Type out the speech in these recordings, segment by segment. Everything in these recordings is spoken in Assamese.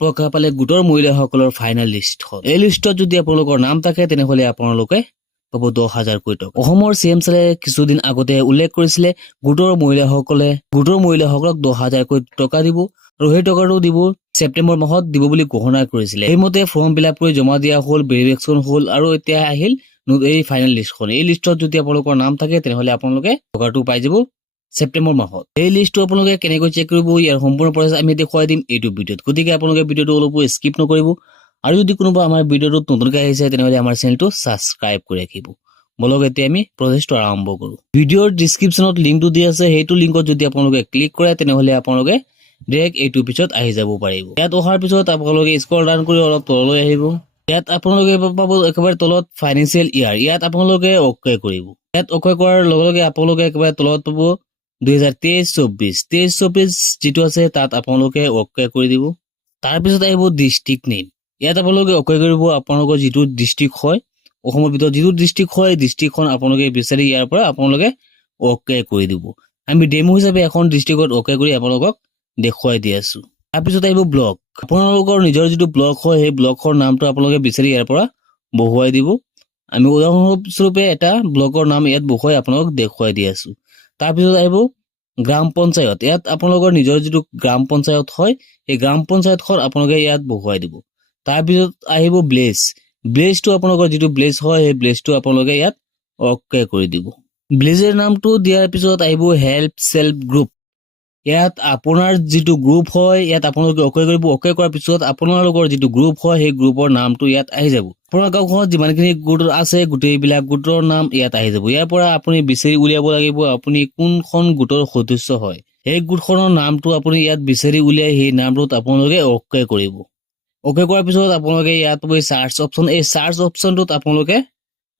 প্ৰকাশ পালে গোটৰ মহিলাসকলৰ ফাইনেল লিষ্টখন। এই লিষ্টত যদি আপোনালোকৰ নাম থাকে তেনেহলে আপোনালোকে পাব 10,000 কোটি টকা। অসমৰ চিএম ছাৰে কিছুদিন আগতে উল্লেখ কৰিছিলে গোটৰ মহিলাসকলক 10,000 কোটি টকা দিব আৰু সেই টকাটো দিব ছেপ্টেম্বৰ মাহত দিব বুলি ঘোষণা কৰিছিলে। সেইমতে ফৰ্ম ফিল-আপ কৰি জমা দিয়া হ'ল, ভেৰিফিকেশ্যন হ'ল আৰু এতিয়া আহিল এই ফাইনেল লিষ্টখন। এই লিষ্টত যদি আপোনালোকৰ নাম থাকে তেনেহলে আপোনালোকে টকাটো পাই যাব ছেপ্টেম্বৰ মাহত। এই লিষ্টটো আপোনালোকে কেনেকৈ চেক কৰিব ইয়াৰ সম্পূৰ্ণ প্ৰচেছ আমি দেখুৱাই দিম এইটো ভিডিঅ'ত। গতিকে আপোনালোকে ভিডিঅ'টো অলপো স্কিপ নকৰিব আৰু যদি কোনোবা আমাৰ ভিডিঅ'টোত নতুনকৈ আহিছে তেনেহলে আমাৰ চেনেলটো ছাবস্ক্ৰাইব কৰি ৰাখিব। বলক এতিয়া আমি প্ৰচেছটো আৰম্ভ কৰোঁ। ভিডিঅ'ৰ ডিছক্ৰিপশ্যনত লিংকটো দি আছে, সেইটো লিংকত যদি আপোনালোকে ক্লিক কৰে তেনেহলে আপোনালোকে ডাইৰেক্ট এইটো পিছত আহি যাব পাৰিব। ইয়াত অহাৰ পিছত আপোনালোকে স্ক্ৰল ডাউন কৰি অলপ তললৈ আহিব। ইয়াত আপোনালোকে পাব একেবাৰে তলত ফাইনেন্সিয়েল ইয়াৰ, ইয়াত আপোনালোকে অকে কৰিব। ইয়াত অকে কৰাৰ লগে লগে আপোনালোকে একেবাৰে তলত পাব 2023-24 যিটো আছে তাত আপোনালোকে অকে কৰি দিব। তাৰপিছত আহিব ডিষ্ট্ৰিক্ট নেম, ইয়াত আপোনালোকে অকে কৰিব আপোনালোকৰ যিটো ডিষ্ট্ৰিক্ট হয়, অসমৰ ভিতৰত যিটো ডিষ্ট্ৰিক্ট হয় ডিষ্ট্ৰিক্টখন আপোনালোকে বিচাৰি ইয়াৰ পৰা আপোনালোকে অকে কৰি দিব। আমি ডেমো হিচাপে এখন ডিষ্ট্ৰিক্টত অকে কৰি আপোনালোকক দেখুৱাই দি আছো। তাৰপিছত আহিব ব্লক, আপোনালোকৰ নিজৰ যিটো ব্লক হয় সেই ব্লকৰ নামটো আপোনালোকে বিচাৰি ইয়াৰ পৰা বহুৱাই দিব। আমি উদাহৰণস্বৰূপে এটা ব্লকৰ নাম ইয়াত বহুৱাই আপোনালোকক দেখুৱাই দি আছো। তাৰপিছত আহিব গ্ৰাম পঞ্চায়ত, ইয়াত আপোনালোকৰ নিজৰ যিটো গ্ৰাম পঞ্চায়ত হয় সেই গ্ৰাম পঞ্চায়তখন আপোনালোকে ইয়াত বহুৱাই দিব। তাৰপিছত আহিব ব্লেজটো আপোনালোকৰ যিটো ব্লেজ হয় সেই ব্লেজটো আপোনালোকে ইয়াত অকে কৰি দিব। ব্লেজৰ নামটো দিয়াৰ পিছত আহিব হেল্প চেল্ফ গ্ৰুপ, ইয়াত আপোনাৰ যিটো গ্ৰুপ হয় ইয়াত আপোনালোকে অকে কৰিব। অকে কৰাৰ পিছত আপোনালোকৰ যিটো গ্ৰুপ হয় সেই গ্ৰুপৰ নামটো ইয়াত আহি যাব। আপোনাৰ গাঁওখনত যিমানখিনি গোট আছে গোটেইবিলাক গোটৰ নাম ইয়াত আহি যাব। ইয়াৰ পৰা আপুনি বিচাৰি উলিয়াব লাগিব আপুনি কোনখন গোটৰ সদস্য হয়। সেই গোটখনৰ নামটো আপুনি ইয়াত বিচাৰি উলিয়াই সেই নামটোত আপোনালোকে অকে কৰিব। অকে কৰাৰ পিছত আপোনালোকে ইয়াত পাব চাৰ্চ অপশ্যন, এই চাৰ্চ অপশ্যনটোত আপোনালোকে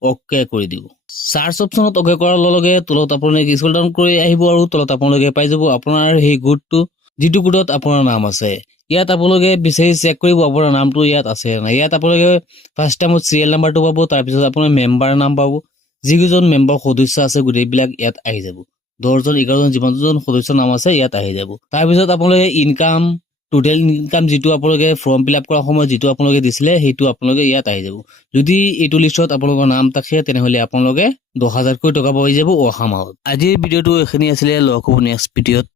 অকে কৰি দিব। চাৰ্চ অপশ্যনত অকে কৰাৰ লগে লগে তলত আপোনালোকে স্ক্ৰল ডাউন কৰি আহিব আৰু তলত আপোনালোকে পাই যাব আপোনাৰ সেই গোটটো, যিটো গোটত আপোনাৰ নাম আছে। ইয়াত আপোনালোকে বিচাৰি চেক কৰিব আপোনাৰ নামটো ইয়াত আছে নাই। ইয়াত আপোনালোকে ফাৰ্ষ্ট টাইমত চিৰিয়েল নাম্বাৰটো পাব, তাৰপিছত আপোনাৰ মেম্বাৰ নাম পাব, যিকেইজন মেম্বাৰ সদস্য আছে গোটেইবিলাক ইয়াত আহি যাব। 10জন 11জন যিমানজন সদস্যৰ নাম আছে ইয়াত আহি যাব। তাৰপিছত আপোনালোকে ইনকাম, টোটেল ইনকাম যিটো আপোনালোকে ফৰ্ম ফিল আপ কৰাৰ সময়ত যিটো আপোনালোকে দিছিলে সেইটো আপোনালোকে ইয়াত আহি যাব। যদি এইটো লিষ্টত আপোনালোকৰ নাম থাকে তেনেহলে আপোনালোকে 10,000 কোটি টকা পাই যাব অহা মাহত। আজিৰ ভিডিঅ'টো এইখিনি আছিলে, লগ হ'ব নেক্সট ভিডিঅ'ত।